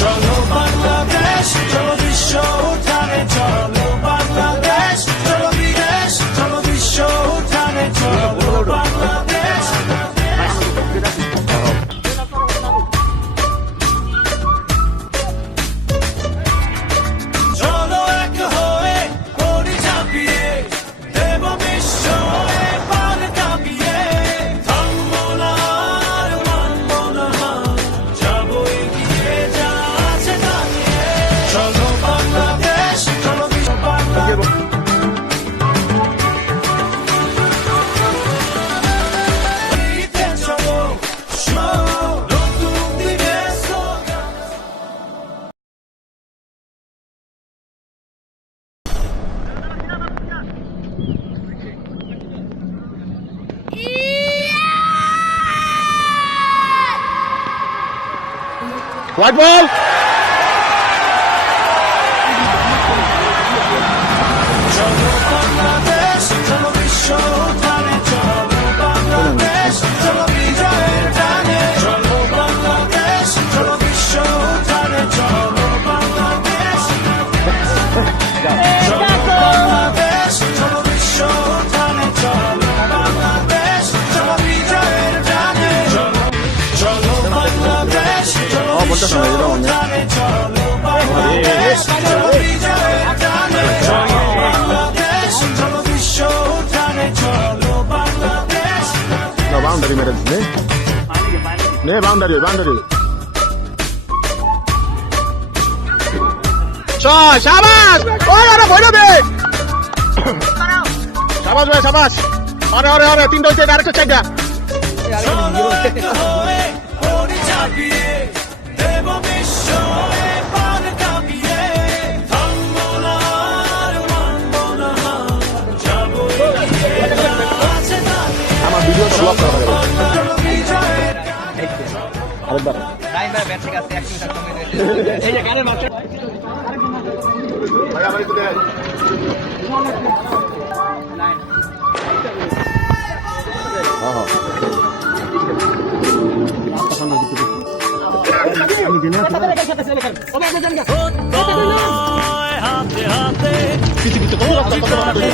চলো বাংলাদেশ, চলো বিশ্ব উঠানে, চলো বাংলাদেশ, চলো বিদেশ, চলো বিশ্ব উঠানে, চলো বাংলাদেশ। চলো এক হয়ে পড়ি ঝাঁপিয়ে, দেব বিশ্ব এবার কাঁপিয়ে, থামবো না আর মানবো না, যাবো এগিয়ে যা আছে দাঁড়িয়ে। চলো বাংলাদেশ, চলো বিশ্ব বাংলাদেশ। চলো নতুন দিনের স্লোগান। White ball! চলো বাংলাদেশ, চলো বিশ্ব উঠানে, চলো বাংলাদেশ, চলো বিজয়ের টানে, চলো বাংলাদেশ, চলো বিশ্ব উঠানে, চলো বাংলাদেশ, চলো বাংলাদেশ, চলো বিশ্ব উঠানে, চলো বাংলাদেশ, চলো বিজয়ের টানে, চলো বাংলাদেশ, চলো বিশ্ব উঠানে, চলো বাংলাদেশ, চলো বিজয়ের টানে, চলো বাংলাদেশ, চলো বিশ্ব উঠানে, চলো বাংলাদেশ। No, boundary মেরে দিচ্ছে নে বাউন্ডারি ছয় শাবাশ ওই আরে ভৈরবে শাবাশ ভাই শাবাশ আরে তিনটা হইছে আরেকটা চারটা চলো এক হয়ে পড়ি ঝাঁপিয়ে, দেব বিশ্ব এবার কাঁপিয়ে, থামবো না আর মানবো না, যাবো এগিয়ে যা আছে দাঁড়িয়ে। আমার ভিডিওটা ব্লক করা হবে চলো বিজয়ের আরেকবার হাতে হাতে